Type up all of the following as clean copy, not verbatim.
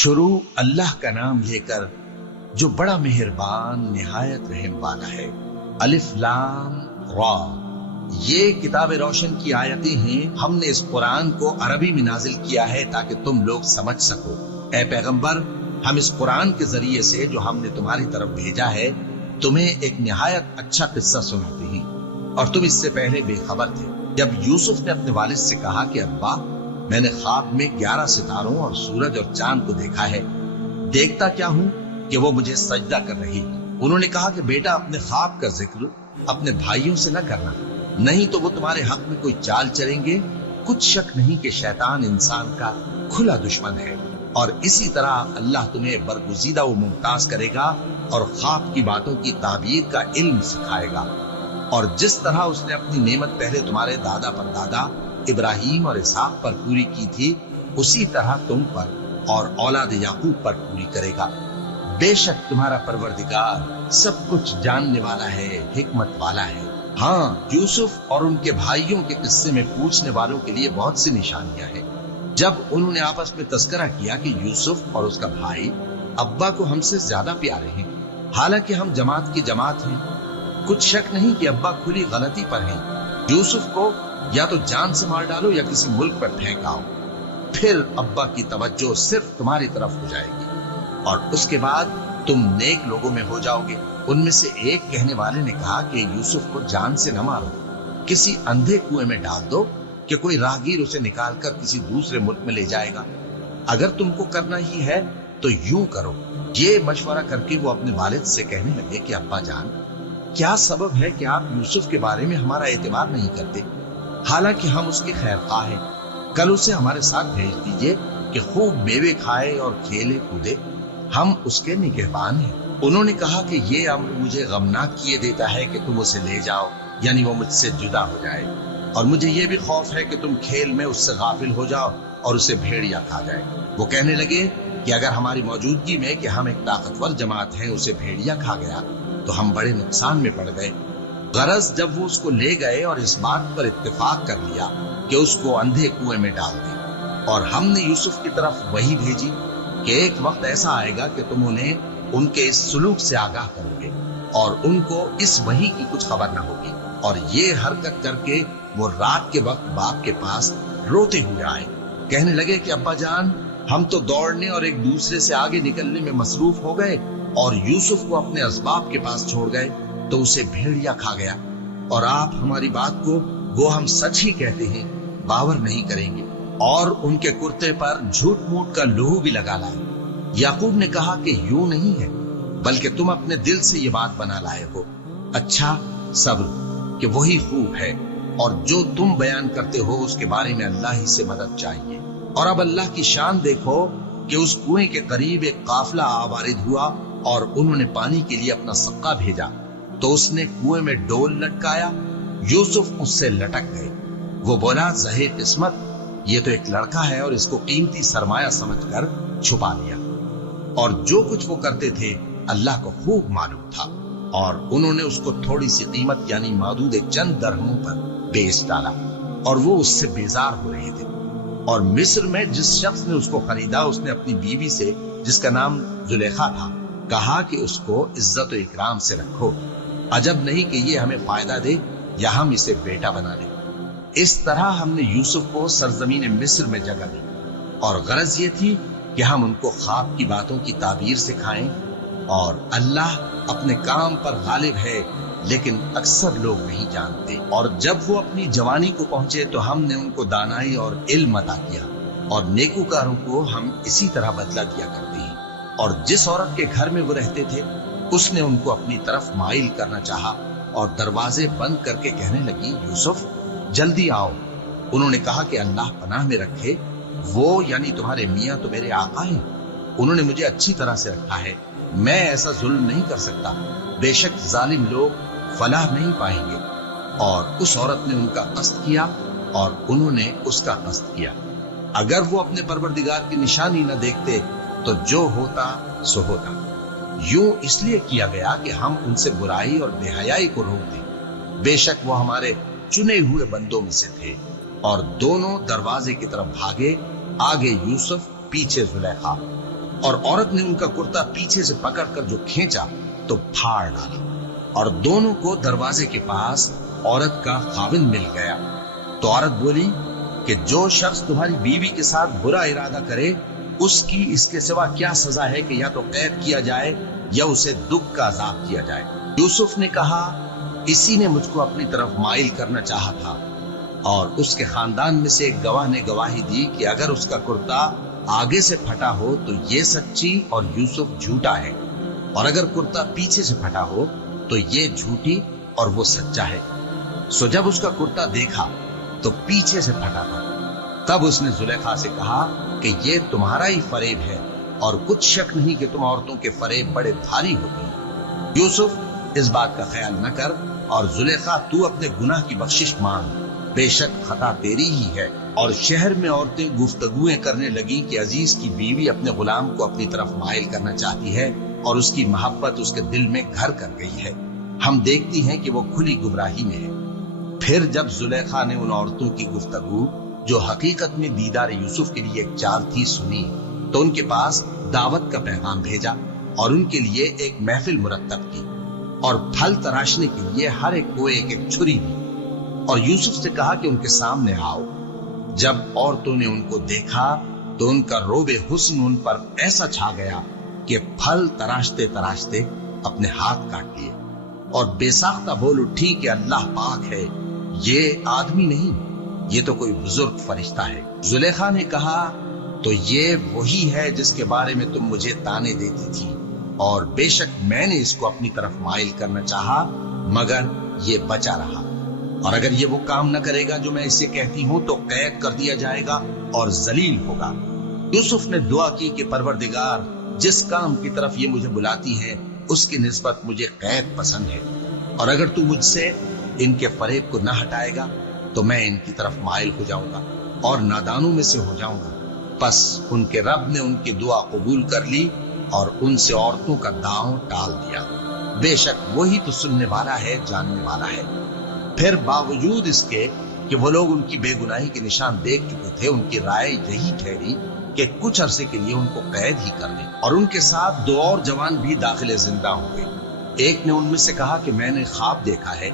शुरू अल्लाह का नाम लेकर जो बड़ा मेहरबान निहायत रहम वाला है। अलिफ लाम रा, ये किताब रोशन की आयतें हैं। हमने इस कुरान को अरबी में नाजिल किया है ताकि तुम लोग समझ सको। ए पैगंबर, हम इस कुरान के जरिए से जो हमने तुम्हारी तरफ भेजा है तुम्हें एक निहायत अच्छा किस्सा सुनाते हैं, और तुम इससे पहले बेखबर थे। जब यूसुफ ने अपने वालिद से कहा कि अब्बा, मैंने ख्वाब में 11 सितारों और सूरज और चांद को देखा है, देखता क्या हूँ कि वो मुझे सजदा कर रही। उन्होंने कहा कि बेटा, अपने ख्वाब का जिक्र अपने भाइयों से न करना, नहीं तो वो तुम्हारे हक में कोई चाल चलेंगे। कुछ शक नहीं कि शैतान इंसान का खुला दुश्मन है, और इसी तरह अल्लाह तुम्हें बरगुजीदा व मुमताज करेगा और ख्वाब की बातों की ताबीर का इल्म सिखाएगा। और जिस तरह उसने अपनी नेमत पहले तुम्हारे दादा पर दादा इब्राहिम और इसहाक पर पूरी की थी, उसी तरह तुम पर और औलाद याकूब पर पूरी करेगा। बेशक तुम्हारा परवरदिगार सब कुछ जानने वाला है, हिकमत वाला है। हाँ, यूसुफ और उनके भाइयों के किस्से में पूछने वालों के लिए बहुत सी निशानियां हैं। जब उन्होंने आपस में तस्करा किया कि यूसुफ और उसका भाई अब्बा को हमसे ज्यादा प्यारे हैं, हालांकि हम जमात की जमात हैं। कुछ शक नहीं कि अब्बा खुली गलती पर हैं। यूसुफ को या तो जान से मार डालो या किसी मुल्क पर फेंक आओ, फिर अब्बा की तवज्जो सिर्फ तुम्हारी तरफ हो जाएगी और उसके बाद तुम नेक लोगों में हो जाओगे। उनमें से एक कहने वाले ने कहा कि यूसुफ को जान से न मारो, किसी अंधे कुएं में डाल दो कि कोई राहगीर उसे निकालकर किसी दूसरे मुल्क में ले जाएगा। अगर तुमको करना ही है तो यूं करो। ये मशवरा करके वो अपने वालिद से कहने लगे कि अब्बा जान, क्या सबब है कि आप यूसुफ के बारे में हमारा एतबार नहीं करते, हालांकि हम उसके खैरख्वाह हैं। कल उसे हमारे साथ भेज दीजिए कि खूब मेवे खाए और खेले कूदे, हम उसके निगहबान हैं। उन्होंने कहा कि ये अम्र मुझे गमनाक किए देता है कि तुम उसे ले जाओ, यानी वो मुझसे जुदा हो जाए, और मुझे ये भी खौफ है कि तुम खेल में उससे गाफिल हो जाओ और उसे भेड़िया खा जाए। वो कहने लगे कि अगर हमारी मौजूदगी में कि हम एक ताकतवर जमात हैं उसे भेड़िया खा गया तो हम बड़े नुकसान में पड़ गए। गरज जब वो उसको ले गए और इस बात पर इत्तेफाक कर लिया कि उसको अंधे कुएं में डाल दें, और हमने यूसुफ की तरफ वही भेजी कि एक वक्त ऐसा आएगा कि तुम उन्हें उनके इस सुलूक से आगाह करोगे और उनको इस वही की कुछ खबर न होगी। और ये हरकत करके वो रात के वक्त बाप के पास रोते हुए आए। कहने लगे कि अब्बा जान, हम तो दौड़ने और एक दूसरे से आगे निकलने में मसरूफ हो गए और यूसुफ को अपने असबाब के पास छोड़ गए तो उसे भेड़िया खा गया, और आप हमारी बात को वो हम सच ही कहते हैं बावर नहीं करेंगे। और उनके कुर्ते पर झूठ मूठ का लहू भी लगा लाए। याकूब ने कहा कि यूं नहीं है, बल्कि तुम अपने दिल से ये बात बना लाए हो। अच्छा सब्र कि वही खूब है, और जो तुम बयान करते हो उसके बारे में अल्लाह ही से मदद चाहिए। और अब अल्लाह की शान देखो कि उस कुएं के करीब एक काफिला आवारिद हुआ और उन्होंने पानी के लिए अपना सक्का भेजा, तो उसने कुएं में डोल लटकाया। यूसुफ उससे लटक गए। वो बोला, ज़हे किस्मत, ये तो एक लड़का है, और इसको कीमती सरमाया समझकर छुपा लिया। और जो कुछ वो करते थे अल्लाह को खूब मालूम था, और उन्होंने उसको थोड़ी सी कीमत यानी मादूद चंद दरहमों पर बेच डाला, और वो उससे बेजार हो रहे थे। और मिस्र में जिस शख्स ने उसको खरीदा, उसने अपनी बीवी से, जिसका नाम जुलेखा था, कहा कि उसको इज्जत और इकराम से रखो। अजब नहीं कि ये हमें फायदा दे या हम इसे बेटा बना लें। इस तरह हमने यूसुफ को सरजमीन मिस्र में जगह दी, और गरज ये थी कि हम उनको ख्वाब की बातों की ताबीर सिखाएं। और अल्लाह अपने काम पर गालिब है, लेकिन अक्सर लोग नहीं जानते। और जब वो अपनी जवानी को पहुंचे तो हमने उनको दानाई और इल्म अता किया, और नेकूकारों को हम इसी तरह बदला दिया करते हैं। और जिस औरत के घर में वो रहते थे उसने उनको अपनी तरफ माइल करना चाहा और दरवाजे बंद करके कहने लगी, यूसुफ जल्दी आओ। उन्होंने कहा कि अल्लाह पनाह में रखे, वो यानी तुम्हारे मियाँ तो मेरे आका हैं, उन्होंने मुझे अच्छी तरह से रखा है, मैं ऐसा जुल्म नहीं कर सकता। बेशक जालिम लोग फलाह नहीं पाएंगे। और उस औरत ने उनका कस्द किया और उन्होंने उसका कस्द किया। अगर वो अपने परवरदिगार की निशानी न देखते तो जो होता सो होता। यूं इसलिए किया गया कि हम उनसे बुराई और बेहयाई को रोक दें। बेशक वो हमारे चुने हुए बंदों में से थे। और दोनों दरवाजे की तरफ भागे, आगे यूसुफ, पीछे जुलेखा। और औरत ने उनका कुर्ता पीछे से पकड़कर जो खींचा तो फाड़ डाला, और दोनों को दरवाजे के पास औरत का खाविंद मिल गया। तो औरत बोली कि जो शख्स तुम्हारी बीवी के साथ बुरा इरादा करे, उसकी इसके सिवा क्या सजा है कि या तो कैद किया जाए या उसे दुख का अजाब किया जाए। यूसुफ ने कहा, इसी ने मुझको अपनी तरफ माइल करना चाहा था, और उसके खानदान में से एक गवाह ने गवाही दी कि अगर उसका कुर्ता आगे से फटा हो तो ये सच्ची और यूसुफ झूठा है, और अगर कुर्ता पीछे से फटा हो तो ये झूठी और वो सच्चा है। सो जब उसका कुर्ता देखा तो पीछे से फटा था। तब उसने जुलेखा से कहा कि ये तुम्हारा ही फरेब है, और कुछ शक नहीं कि तुम औरतों के फरेब बड़े भारी होते हैं। यूसुफ, इस बात का ख्याल न कर, और जुलेखा तू अपने गुनाह की बख्शिश मांग, बेशक खता तेरी ही है। और शहर में औरतें गुफ्तगुएं करने लगी कि अजीज की बीवी अपने गुलाम को अपनी तरफ माइल करना चाहती है और उसकी मोहब्बत उसके दिल में घर कर गई है। हम देखती हैं कि वो खुली गुमराही में है। फिर जब जुलेखा ने उन औरतों की गुफ्तगू, जो हकीकत में दीदार यूसुफ के लिए एक चाल थी, सुनी, तो उनके पास दावत का पैगाम भेजा और उनके लिए एक महफिल मुरत्तब की, और फल तराशने के लिए हर एक को एक एक छुरी दी, और यूसुफ से कहा कि उनके सामने आओ। जब औरतों ने उनको देखा तो उनका रोबे हुस्न उन पर ऐसा छा गया कि फल तराशते तराशते अपने हाथ काट लिए, और बेसाख्ता बोल उठी कि अल्लाह पाक है, ये आदमी नहीं, ये तो कोई बुजुर्ग फरिश्ता है। जुलेखा ने कहा, तो ये वही है जिसके बारे में तुम मुझे ताने देती थी, और बेशक मैंने इसको अपनी तरफ माइल करना चाहा, मगर ये बचा रहा, और अगर ये वो काम न करेगा जो मैं इसे कहती हूं तो कैद कर दिया जाएगा और जलील होगा। यूसुफ ने दुआ की कि परवरदिगार, जिस काम की तरफ ये मुझे बुलाती है उसकी निस्बत मुझे कैद पसंद है, और अगर तू मुझसे इनके फरेब को न हटाएगा तो मैं इनकी तरफ माइल हो जाऊंगा और नादानों में से हो जाऊंगा। बस उनके रब ने उनकी दुआ कबूल कर ली और उनसे औरतों का दांव टाल दिया। बेशक वही तो सुनने वाला है, जानने वाला है। फिर बावजूद इसके कि वो लोग उनकी बेगुनाही के निशान देख चुके थे, उनकी राय यही ठहरी कि कुछ अरसे के लिए उनको कैद ही कर दें, और उनके साथ दो और जवान भी दाखिले जिंदा होंगे। एक ने उनमें से कहा कि मैंने ख्वाब देखा है,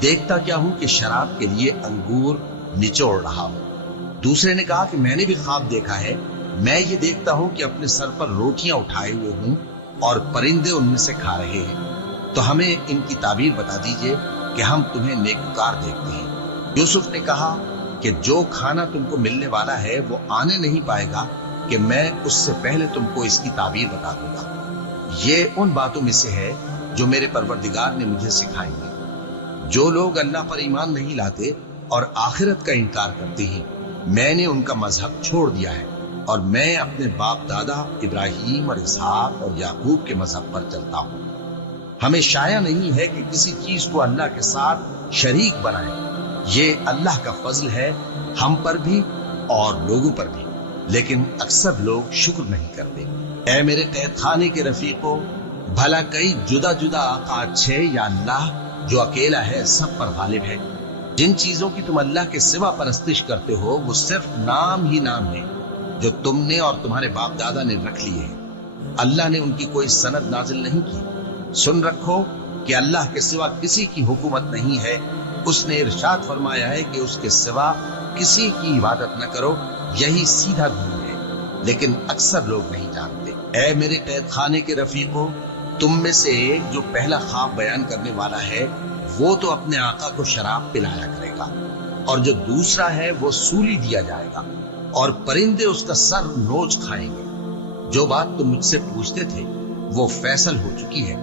देखता क्या हूं कि शराब के लिए अंगूर निचोड़ रहा हूं। दूसरे ने कहा कि मैंने भी ख्वाब देखा है, मैं ये देखता हूं कि अपने सर पर रोटियां उठाए हुए हूं और परिंदे उनमें से खा रहे हैं। तो हमें इनकी ताबीर बता दीजिए कि हम तुम्हें नेककार देखते हैं। यूसुफ ने कहा कि जो खाना तुमको मिलने वाला है वो आने नहीं पाएगा कि मैं उससे पहले तुमको इसकी ताबीर बता दूंगा। ये उन बातों में से है जो मेरे परवरदिगार ने मुझे सिखाई है। जो लोग अल्लाह पर ईमान नहीं लाते और आखिरत का इनकार करते हैं, मैंने उनका मजहब छोड़ दिया है, और मैं अपने बाप दादा इब्राहिम और इसहाक और याकूब के मजहब पर चलता हूँ। हमें शाया नहीं है कि किसी चीज को अल्लाह के साथ शरीक बनाए। ये अल्लाह का फजल है हम पर भी और लोगों पर भी, लेकिन अक्सर लोग शुक्र नहीं करते। ऐ मेरे कैद खाने के रफीकों, भला कई जुदा जुदा आका अच्छे या अल्लाह जो अकेला है सब पर गालिब है। जिन चीजों की तुम अल्लाह के सिवा परस्तिश करते हो वो सिर्फ नाम ही नाम है जो तुमने और तुम्हारे बाप दादा ने रख लिए हैं। अल्लाह ने उनकी कोई सनद नाजिल नहीं की। सुन रखो कि अल्लाह के सिवा किसी की हुकूमत नहीं है। उसने इरशाद फरमाया है कि उसके सिवा किसी की इबादत न करो, यही सीधा दीन है, लेकिन अक्सर लोग नहीं जानते। ऐ मेरे कैद खाने के रफीकों, तुम में से एक जो पहला ख्वाब बयान करने वाला है वो तो अपने आका को शराब पिलाया करेगा, और जो दूसरा है वो सूली दिया जाएगा और परिंदे उसका सर नोच खाएंगे। जो बात तुम मुझसे पूछते थे वो फैसल हो चुकी है,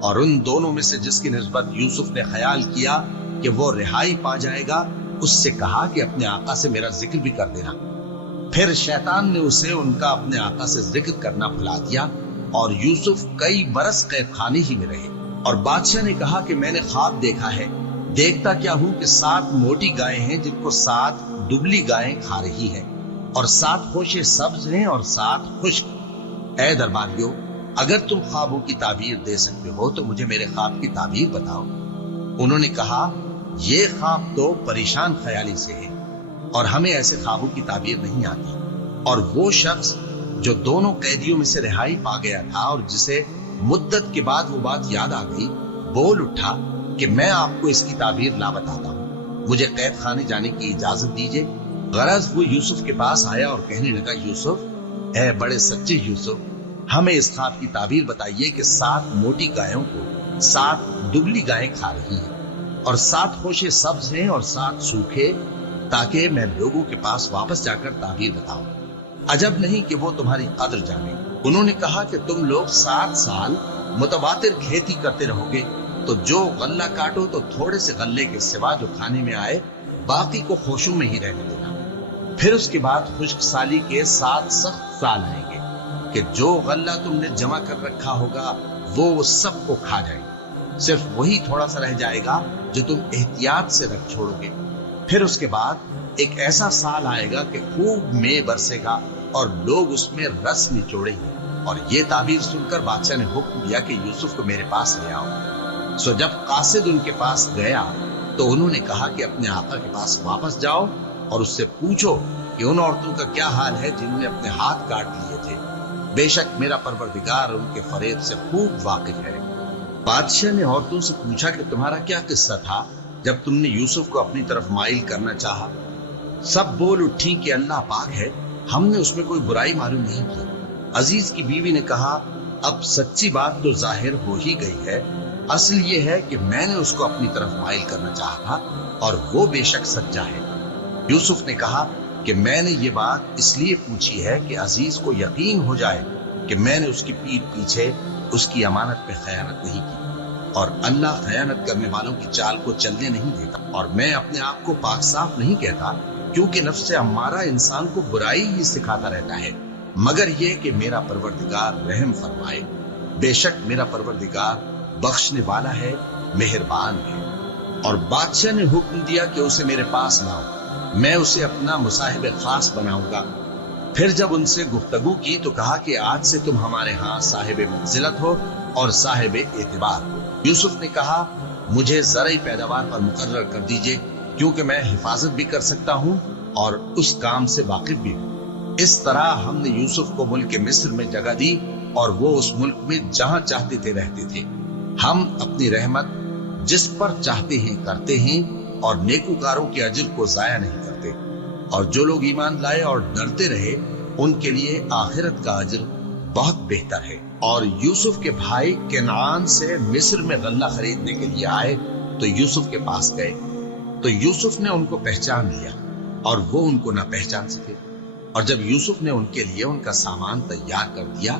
और उन दोनों में से जिसकी निस्बत यूसुफ ने ख्याल किया कि वो रिहाई पा जाएगा, उससे कहा कि अपने आका से मेरा जिक्र भी कर देना। फिर शैतान ने उसे उनका अपने आका से जिक्र करना भुला दिया, और यूसुफ कई बरस कैद खाने ही में रहे। और बादशाह ने कहा कि मैंने ख्वाब देखा है, देखता क्या हूं कि 7 मोटी गायें हैं जिनको 7 दुबली गायें खा रही हैं, और 7 होशे सब्ज हैं और 7 खुश्क। ऐ दरबारियों, अगर तुम ख्वाबों की ताबीर दे सकते हो तो मुझे मेरे ख्वाब की ताबीर बताओ। उन्होंने कहा, ये ख्वाब तो परेशान ख्याली से है और हमें ऐसे ख्वाबों की ताबीर नहीं आती। और वो शख्स जो दोनों कैदियों में से रिहाई पा गया था और जिसे मुद्दत के बाद वो बात याद आ गई, बोल उठा कि मैं आपको इसकी ताबीर ला बताता हूँ, मुझे कैद खाने जाने की इजाजत दीजिए। गरज वो यूसुफ के पास आया और कहने लगा, यूसुफ, ऐ बड़े सच्चे यूसुफ, हमें इस ख्वाब की ताबीर बताइए कि 7 मोटी गायों को 7 दुबली गायें खा रही हैं और 7 होशे सब्ज हैं और 7 सूखे, ताकि मैं लोगों के पास वापस जाकर ताबीर बताऊं। अजब नहीं कि वो तुम्हारी कद्र जाने। उन्होंने कहा कि तुम लोग 7 साल मुतवातिर खेती करते रहोगे, तो जो गल्ला काटो तो थोड़े से गल्ले के सिवा जो खाने में आए बाकी को खोशों में ही रहने देना। फिर उसके बाद खुश्क साली के 7 सख्त साल आएंगे कि जो गल्ला तुमने जमा कर रखा होगा वो सबको खा जाएगा, सिर्फ वही थोड़ा सा रह जाएगा जो तुम एहतियात से रख छोड़ोगे। फिर उसके बाद एक ऐसा साल आएगा कि खूब मेंह बरसेगा और लोग उसमें रस निचोड़ेंगे। और ये ताबीर सुनकर बादशाह ने हुक्म दिया कि यूसुफ को मेरे पास ले आओ। सो जब कासिद उनके पास गया तो उन्होंने कहा कि अपने आका के पास वापस जाओ और उससे पूछो कि उन औरतों का क्या हाल है जिन्होंने अपने हाथ काट लिए थे। बेशक मेरा परवरदिगार उनके फरेब से खूब वाकिफ है। बादशाह ने औरतों से पूछा कि तुम्हारा क्या किस्सा था जब तुमने यूसुफ को अपनी तरफ माइल करना चाहा। सब बोल उठी कि अल्लाह पाक है, हमने उसमें कोई बुराई मालूम नहीं की। अजीज की बीवी ने कहा, अब सच्ची बात तो जाहिर हो ही गई है। असल ये है कि मैंने उसको अपनी तरफ माइल करना चाहा था और वो बेशक सच्चा है। यूसुफ ने कहा कि मैंने ये बात इसलिए पूछी है कि अजीज को यकीन हो जाए कि मैंने उसकी पीठ पीछे उसकी अमानत पे खयानत नहीं की, और अल्लाह खयानत करने वालों की चाल को चलने नहीं देता। और मैं अपने आप को पाक साफ नहीं कहता, क्योंकि नफ्से अम्मारा इंसान को बुराई ही सिखाता रहता है, मगर ये कि मेरा परवरदिगार रहम फरमाए। बेशक मेरा परवरदिगार बख्शने वाला है, मेहरबान है। और बादशाह ने हुक्म दिया कि उसे मेरे पास लाओ, मैं उसे अपना मुसाहिब खास बनाऊंगा। फिर जब उनसे गुफ्तगू की तो कहा कि आज से तुम हमारे यहाँ साहिब मंजिलत हो और साहिब एतबार हो। यूसुफ ने कहा, मुझे ज़रई पैदावार पर मुकर्रर कर दीजिए, क्योंकि मैं हिफाजत भी कर सकता हूँ और उस काम से वाकिफ भी हूँ। इस तरह हमने यूसुफ को मुल्क मिस्र में जगह दी और वो उस मुल्क में जहां चाहते थे रहते थे। हम अपनी रहमत जिस पर चाहते हैं करते हैं और नेकूकारों के अजर को जाया नहीं करते। और जो लोग ईमान लाए और डरते रहे उनके लिए आखिरत का अजर बहुत बेहतर है। और यूसुफ के भाई केनान से मिस्र में गल्ला खरीदने के लिए आए तो यूसुफ के पास गए, तो यूसुफ ने उनको पहचान लिया और वो उनको ना पहचान सके। और जब यूसुफ ने उनके लिए उनका सामान तैयार कर दिया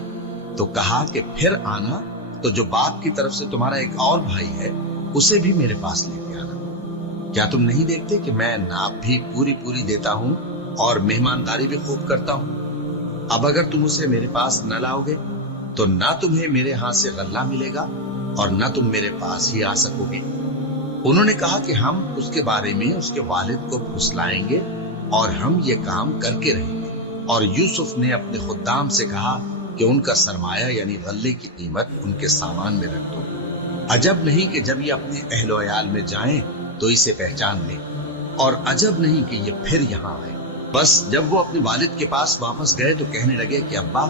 तो कहा कि फिर आना तो जो बाप की तरफ से तुम्हारा एक और भाई है उसे भी मेरे पास लेके आना। क्या तुम नहीं देखते कि मैं नाप भी पूरी पूरी देता हूँ और मेहमानदारी भी खूब करता हूँ? अब अगर तुम उसे मेरे पास न लाओगे तो ना तुम्हें मेरे हाथ से गल्ला मिलेगा और ना तुम मेरे पास ही आ सकोगे। उन्होंने कहा कि हम उसके बारे में उसके वालिद को फुसलाएंगे और हम ये काम करके रहेंगे। और यूसुफ ने अपने खुद्दाम से कहा कि उनका सरमाया यानी गल्ले की कीमत उनके सामान में रख दो। अजब नहीं कि जब ये अपने अहलो अयाल में जाएं तो इसे पहचान लें, और अजब नहीं कि ये फिर यहाँ आए। बस जब वो अपने वालिद के पास वापस गए तो कहने लगे कि अब्बा,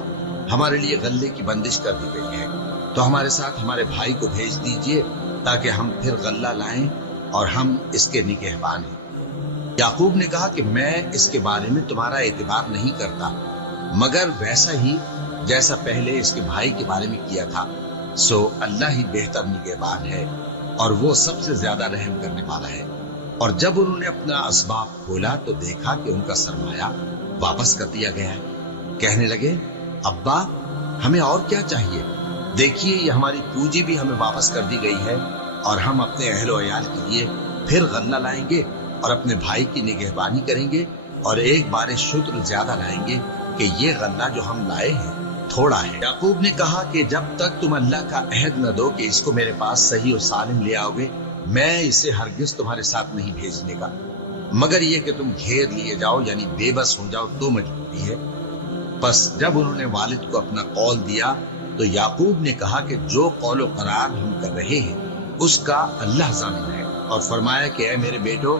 हमारे लिए गल्ले की बंदिश कर दी गई है, तो हमारे साथ हमारे भाई को भेज दीजिए ताकि हम फिर गल्ला लाएं और हम इसके निगहबान हैं। याकूब ने कहा कि मैं इसके बारे में तुम्हारा एतबार नहीं करता, मगर वैसा ही जैसा पहले इसके भाई के बारे में किया था। सो अल्लाह ही बेहतर निगहबान है और वो सबसे ज्यादा रहम करने वाला है। और जब उन्होंने अपना असबाब खोला तो देखा कि उनका सरमाया वापस कर दिया गया है। कहने लगे, अब्बा, हमें और क्या चाहिए? देखिए, ये हमारी पूंजी भी हमें वापस कर दी गई है और हम अपने अहलो अयाल के लिए फिर गल्ला लाएंगे और अपने भाई की निगहबानी करेंगे और एक बार शुक्र ज्यादा लाएंगे कि ये गल्ला जो हम लाए हैं थोड़ा है। याकूब ने कहा कि जब तक तुम अल्लाह का अहद न दो कि इसको मेरे पास सही और सालिम ले आओगे, मैं इसे हरगिज तुम्हारे साथ नहीं भेजने का, मगर ये कि तुम घेर लिए जाओ यानी बेबस हो जाओ तो मजबूरी है। बस जब उन्होंने वालिद को अपना कौल दिया तो याकूब ने कहा कि जो कौलो करार हम कर रहे हैं उसका अल्लाह जामिन है, और फरमाया कि ऐ मेरे बेटो,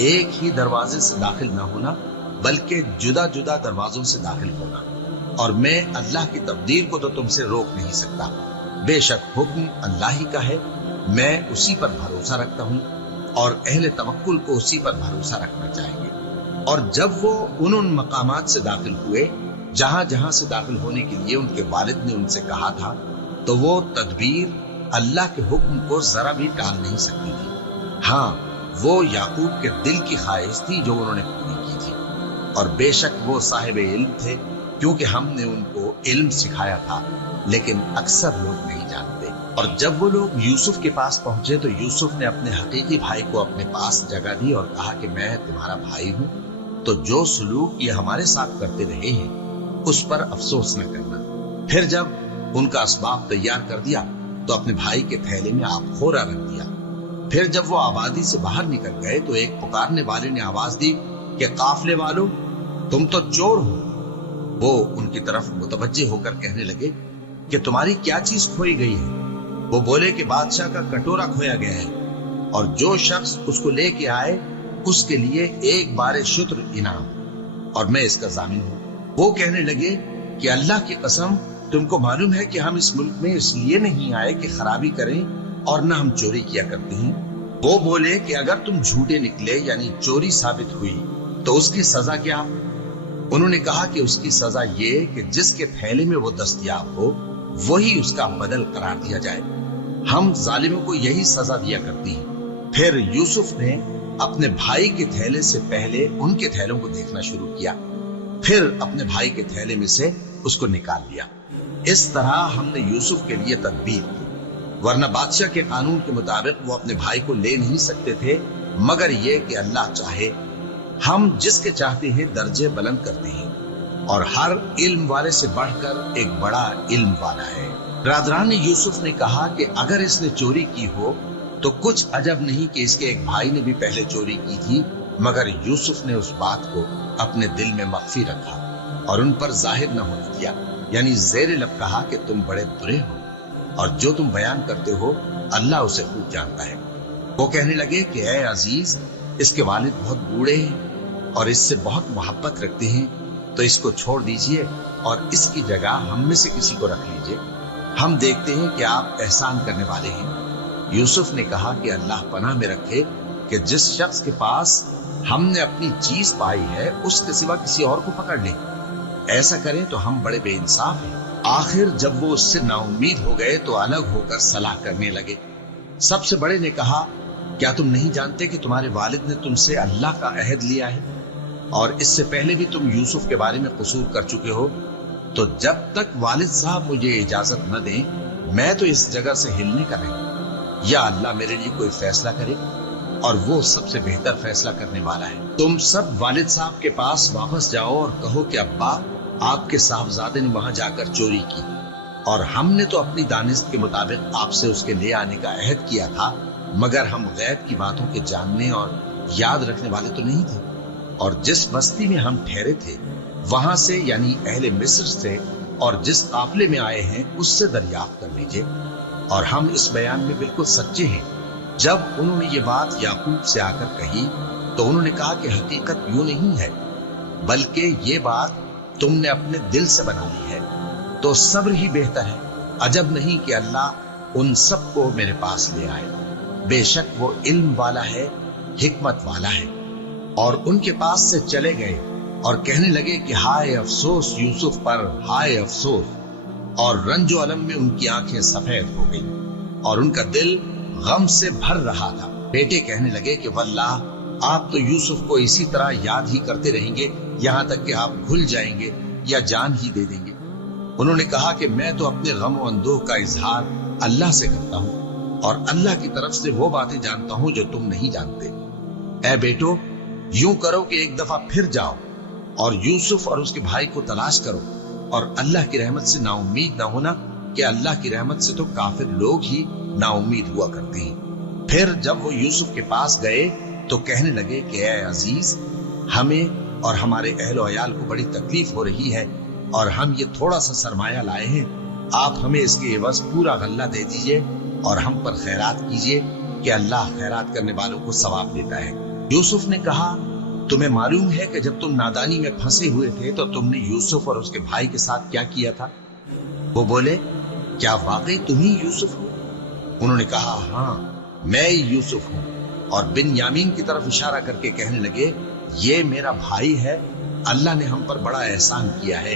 एक ही दरवाजे से दाखिल न होना बल्कि जुदा जुदा दरवाजों से दाखिल होना। और मैं अल्लाह की तकदीर को तो तुमसे रोक नहीं सकता। बेशक हुक्म अल्लाह ही का है, मैं उसी पर भरोसा रखता हूँ और अहले तवक्कुल को उसी पर भरोसा रखना चाहिए। और जब वो उन मकामात से दाखिल हुए जहां जहां से दाखिल होने के लिए उनके वालिद ने उनसे कहा था, तो वो तदबीर अल्लाह के हुक्म को जरा भी टाल नहीं सकती थी। हाँ, वो याकूब के दिल की ख्वाहिश थी जो उन्होंने पूरी की थी। और बेशक वो साहिब इल्म थे, क्योंकि हमने उनको इल्म सिखाया था, लेकिन अक्सर लोग नहीं जानते। और जब वो लोग यूसुफ के पास पहुंचे तो यूसुफ ने अपने हकीकी भाई को अपने पास जगह दी और कहा कि मैं तुम्हारा भाई हूं, तो जो सलूक ये हमारे साथ करते रहे हैं उस पर अफसोस न करना। फिर जब उनका असबाब तैयार कर दिया तो अपने भाई के थैले में आबखोरा रख दिया। फिर जब वो आबादी से बाहर निकल गए तो एक पुकारने वाले ने आवाज दी कि काफले वालों, तुम तो चोर हो। वो उनकी तरफ मुतवज्जे होकर कहने लगे कि तुम्हारी क्या चीज खोई गई है? वो बोले कि बादशाह का कटोरा खोया गया है और जो शख्स उसको लेके आए उसके लिए एक बारे शुत्र इनाम, और मैं इसका जामिन हूं। वो कहने लगे कि अल्लाह की कसम, तुमको मालूम है कि हम इस मुल्क में इसलिए नहीं आए कि खराबी करें और न हम चोरी किया करते हैं। वो बोले कि अगर तुम झूठे निकले यानी चोरी साबित हुई तो उसकी सजा क्या? उन्होंने कहा कि उसकी सजा ये कि जिसके थैले में वो दस्तयाब हो वही उसका बदल करार दिया जाए। हम जालिमों को यही सजा दिया करती हैं। फिर यूसुफ ने अपने भाई के थैले से पहले उनके थैलों को देखना शुरू किया, फिर अपने भाई के थैले में से उसको निकाल लिया। इस तरह हमने यूसुफ के लिए तदबीर की, वरना बादशाह के कानून के मुताबिक वो अपने भाई को ले नहीं सकते थे, मगर ये कि अल्लाह चाहे। हम जिसके चाहते हैं दर्जे बुलंद करते हैं, और हर इल्म वाले से बढ़कर एक बड़ा इल्म वाला है। रादरान यूसुफ ने कहा कि अगर इसने चोरी की हो तो कुछ अजब नहीं कि इसके एक भाई ने भी पहले चोरी की थी, मगर यूसुफ ने उस बात को अपने दिल में मख्फी रखा और उन पर जाहिर न होने दिया, यानी ज़ेरे लब कहा कि तुम बड़े बुरे हो और जो तुम बयान करते हो अल्लाह उसे खूब जानता है। वो कहने लगे कि ऐ अजीज, इसके वालिद बहुत बूढ़े हैं और इससे बहुत मोहब्बत रखते हैं, तो इसको छोड़ दीजिए और इसकी जगह हम में से किसी को रख लीजिए। हम देखते हैं कि आप एहसान करने वाले हैं। यूसुफ ने कहा कि अल्लाह पनाह में रखे कि जिस शख्स के पास हमने अपनी चीज पाई है उसके सिवा किसी और को पकड़ ले। ऐसा करें तो हम बड़े बेइंसाफ हैं। आखिर जब वो उससे नाउम्मीद हो गए तो अलग होकर सलाह करने लगे। सबसे बड़े ने कहा, क्या तुम नहीं जानते कि तुम्हारे वालिद ने तुमसे अल्लाह का अहद लिया है और इससे पहले भी तुम यूसुफ के बारे में कसूर कर चुके हो? तो जब तक वालिद साहब मुझे इजाजत न दें मैं तो इस जगह से हिलने का नहीं। या अल्लाह मेरे लिए कोई फैसला करे और वो सबसे बेहतर फैसला करने वाला है। तुम सब वालिद साहब के पास वापस जाओ और कहो कि अब्बा, आपके साहबजादे ने वहां जाकर चोरी की और हमने तो अपनी दानिश के मुताबिक आपसे उसके ले आने का अहद किया था, मगर हम गैब की बातों के जानने और याद रखने वाले तो नहीं थे। और जिस बस्ती में हम ठहरे थे वहां से यानी अहले मिस्र से और जिस काफले में आए हैं उससे दरियाफ्त कर लीजिए, और हम इस बयान में बिल्कुल सच्चे हैं। जब उन्होंने ये बात याकूब से आकर कही तो उन्होंने कहा कि हकीकत यूं नहीं है, बल्कि ये बात तुमने अपने दिल से बना ली है, तो सब्र ही बेहतर है। अजब नहीं कि अल्लाह उन सबको मेरे पास ले आए। बेशक वो इल्म वाला है, हिकमत वाला है। और उनके पास से चले गए और कहने लगे कि हाय अफसोस यूसुफ पर, हाय अफसोस। और रंजो अलम में उनकी आंखें सफेद हो गई और उनका दिल गम से भर रहा था। बेटे कहने लगे कि वल्लाह, आप तो यूसुफ को इसी तरह याद ही करते रहेंगे यहाँ तक कि आप भूल जाएंगे या जान ही दे देंगे। उन्होंने कहा कि मैं तो अपने गम और अंदोह का इजहार अल्लाह से करता हूँ और अल्लाह की तरफ से वो बातें जानता हूँ जो तुम नहीं जानते। ऐ बेटो, यूं करो कि एक दफा फिर जाओ और यूसुफ और उसके भाई को तलाश करो और अल्लाह की रहमत से नाउम्मीद ना होना कि अल्लाह की रहमत से तो काफिर लोग ही नाउम्मीद हुआ करते हैं। फिर जब वो यूसुफ के पास गए तो कहने लगे कि ऐ अजीज, हमें और हमारे अहल व अयाल को बड़ी तकलीफ हो रही है और हम ये थोड़ा सा सरमाया लाए हैं, आप हमें इसके एवज पूरा गल्ला दे दीजिए और हम पर खैरात कीजिए कि अल्लाह खैरात करने वालों को सवाब देता है। यूसुफ ने कहा تمہیں معلوم ہے کہ جب تم نادانی میں پھنسے ہوئے تھے تو تم نے یوسف اور اس کے بھائی کے ساتھ کیا کیا تھا؟ وہ بولے کیا واقعی تم ہی یوسف ہو؟ انہوں نے کہا ہاں میں یوسف ہوں، اور بن یامین کی طرف اشارہ کر کے کہنے لگے یہ میرا بھائی ہے، اللہ نے ہم پر بڑا احسان کیا ہے۔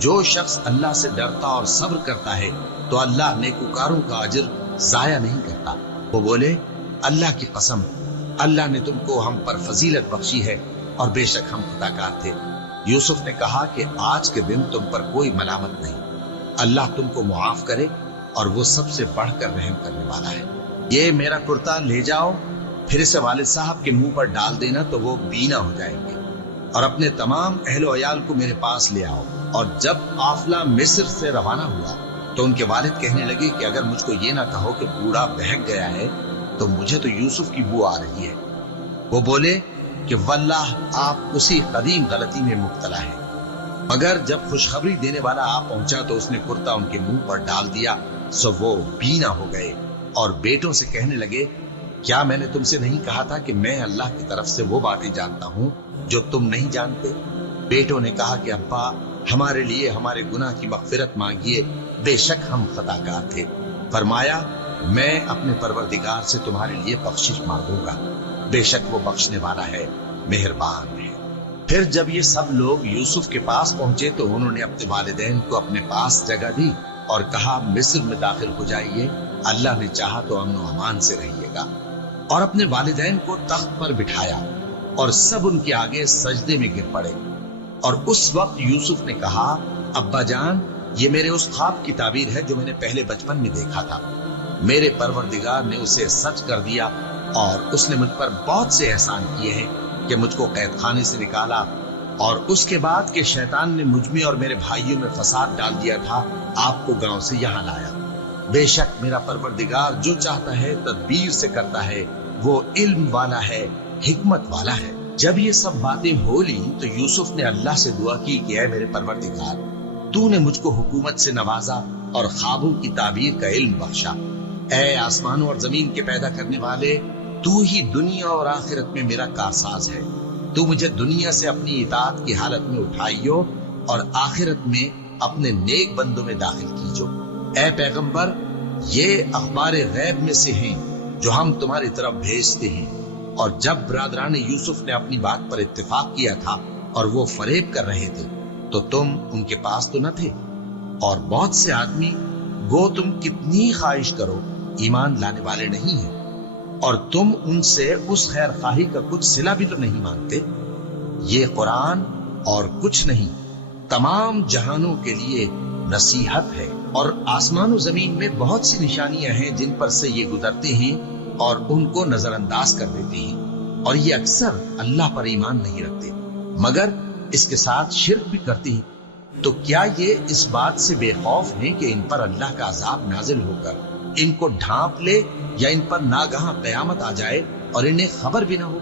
جو شخص اللہ سے ڈرتا اور صبر کرتا ہے تو اللہ نیکوکاروں کا اجر ضائع نہیں کرتا۔ وہ بولے اللہ کی قسم اللہ نے تم کو ہم پر فضیلت بخشی ہے اور بے شک ہم خطا کار تھے۔ یوسف نے کہا کہ آج کے دن تم پر کوئی ملامت نہیں، اللہ تم کو معاف کرے اور وہ سب سے بڑھ کر رحم کرنے والا ہے۔ یہ میرا کرتا لے جاؤ، پھر اسے والد صاحب کے منہ پر ڈال دینا تو وہ بینا ہو جائیں گے، اور اپنے تمام اہل و عیال کو میرے پاس لے آؤ۔ اور جب قافلہ مصر سے روانہ ہوا تو ان کے والد کہنے لگے کہ اگر مجھ کو یہ نہ کہو کہ بوڑھا بہک گیا ہے تو مجھے تو یوسف کی بو آ رہی ہے۔ وہ بولے کہ واللہ آپ اسی قدیم غلطی میں مبتلا ہے۔ مگر جب خوشخبری دینے والا آپ پہنچا تو اس نے کرتا ان کے منہ پر ڈال دیا، سو وہ بینا ہو گئے اور بیٹوں سے کہنے لگے کیا میں نے تم سے نہیں کہا تھا کہ میں اللہ کی طرف سے وہ باتیں جانتا ہوں جو تم نہیں جانتے؟ بیٹوں نے کہا کہ ابا ہمارے لیے ہمارے گناہ کی مغفرت مانگیے، بے شک ہم خطا کار تھے۔ فرمایا میں اپنے پروردگار سے تمہارے لیے بخشش مانگوں گا، بے شک وہ بخشنے والا ہے، مہربان ہے۔ پھر جب یہ سب لوگ یوسف کے پاس پہنچے تو انہوں نے اپنے والدین کو اپنے پاس جگہ دی اور کہا مصر میں داخل ہو جائیے، اللہ نے چاہا تو امن و امان سے رہیے گا۔ اور اپنے والدین کو تخت پر بٹھایا اور سب ان کے آگے سجدے میں گر پڑے۔ اور اس وقت یوسف نے کہا ابا جان یہ میرے اس خواب کی تعبیر ہے جو میں نے پہلے بچپن میں دیکھا تھا، میرے پروردگار نے اسے سچ کر دیا اور اس نے مجھ پر بہت سے احسان کیے ہیں کہ مجھ کو قید خانے سے نکالا، اور اس کے بعد کہ شیطان نے مجھ میں اور میرے بھائیوں میں فساد ڈال دیا تھا آپ کو گاؤں سے یہاں لایا۔ بے شک میرا پروردگار جو چاہتا ہے تدبیر سے کرتا ہے، وہ علم والا ہے، حکمت والا ہے۔ جب یہ سب باتیں ہو لی تو یوسف نے اللہ سے دعا کی کہ اے میرے پروردگار تو نے مجھ کو حکومت سے نوازا اور خوابوں کی تعبیر کا علم بخشا۔ اے آسمانوں اور زمین کے پیدا کرنے والے، تو ہی دنیا اور آخرت میں میرا کارساز ہے۔ تو مجھے دنیا سے اپنی اطاعت کی حالت میں اٹھائیو اور آخرت میں اپنے نیک بندوں میں داخل کیجو۔ اے پیغمبر یہ اخبار غیب میں سے ہیں جو ہم تمہاری طرف بھیجتے ہیں۔ اور جب برادران یوسف نے اپنی بات پر اتفاق کیا تھا اور وہ فریب کر رہے تھے تو تم ان کے پاس تو نہ تھے، اور بہت سے آدمی گو تم کتنی خواہش کرو ایمان لانے والے نہیں ہیں، اور تم ان سے اس خیر خواہی کا کچھ صلہ بھی تو نہیں مانگتے۔ یہ قرآن اور کچھ نہیں تمام جہانوں کے لیے نصیحت ہے، اور آسمان و زمین میں بہت سی نشانیاں ہیں جن پر سے یہ گزرتے ہیں اور ان کو نظر انداز کر دیتے ہیں، اور یہ اکثر اللہ پر ایمان نہیں رکھتے مگر اس کے ساتھ شرک بھی کرتے ہیں۔ تو کیا یہ اس بات سے بے خوف ہیں کہ ان پر اللہ کا عذاب نازل ہو کر ان کو ڈھانپ لے، یا ان پر ناگہاں قیامت آ جائے اور انہیں خبر بھی نہ ہو؟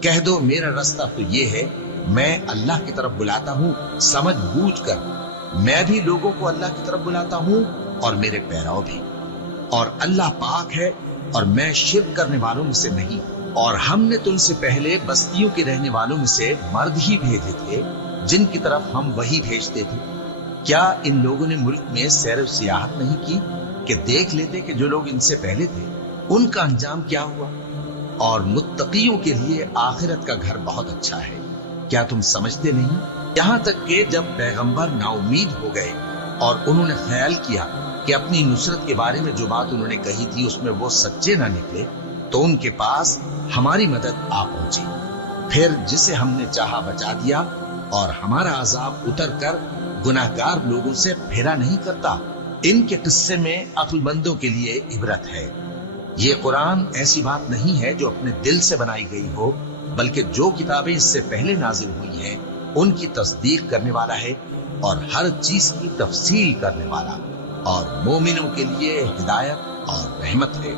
کہہ دو میرا راستہ تو یہ ہے، میں اللہ کی طرف بلاتا ہوں سمجھ بوجھ کر، میں بھی لوگوں کو اللہ کی طرف بلاتا ہوں اور میرے پیرو بھی، اور اللہ پاک ہے اور میں شرک کرنے والوں میں سے نہیں۔ اور ہم نے تم سے پہلے بستیوں کے رہنے والوں میں سے مرد ہی بھیجے تھے جن کی طرف ہم وہی بھیجتے تھے۔ کیا ان لوگوں نے ملک میں سیر و سیاحت نہیں کی کہ دیکھ لیتے کہ جو لوگ ان سے پہلے تھے ان کا انجام کیا ہوا؟ اور متقیوں کے لیے آخرت کا گھر بہت اچھا ہے، کیا تم سمجھتے نہیں؟ یہاں تک کہ جب پیغمبر نا امید ہو گئے اور انہوں نے خیال کیا کہ اپنی نصرت کے بارے میں جو بات انہوں نے کہی تھی اس میں وہ سچے نہ نکلے، تو ان کے پاس ہماری مدد آ پہنچی، پھر جسے ہم نے چاہا بچا دیا، اور ہمارا عذاب اتر کر گناہگار لوگوں سے پھیرا نہیں کرتا۔ ان کے قصے میں عقل مندوں کے لیے عبرت ہے۔ یہ قرآن ایسی بات نہیں ہے جو اپنے دل سے بنائی گئی ہو، بلکہ جو کتابیں اس سے پہلے نازل ہوئی ہیں ان کی تصدیق کرنے والا ہے اور ہر چیز کی تفصیل کرنے والا، اور مومنوں کے لیے ہدایت اور رحمت ہے۔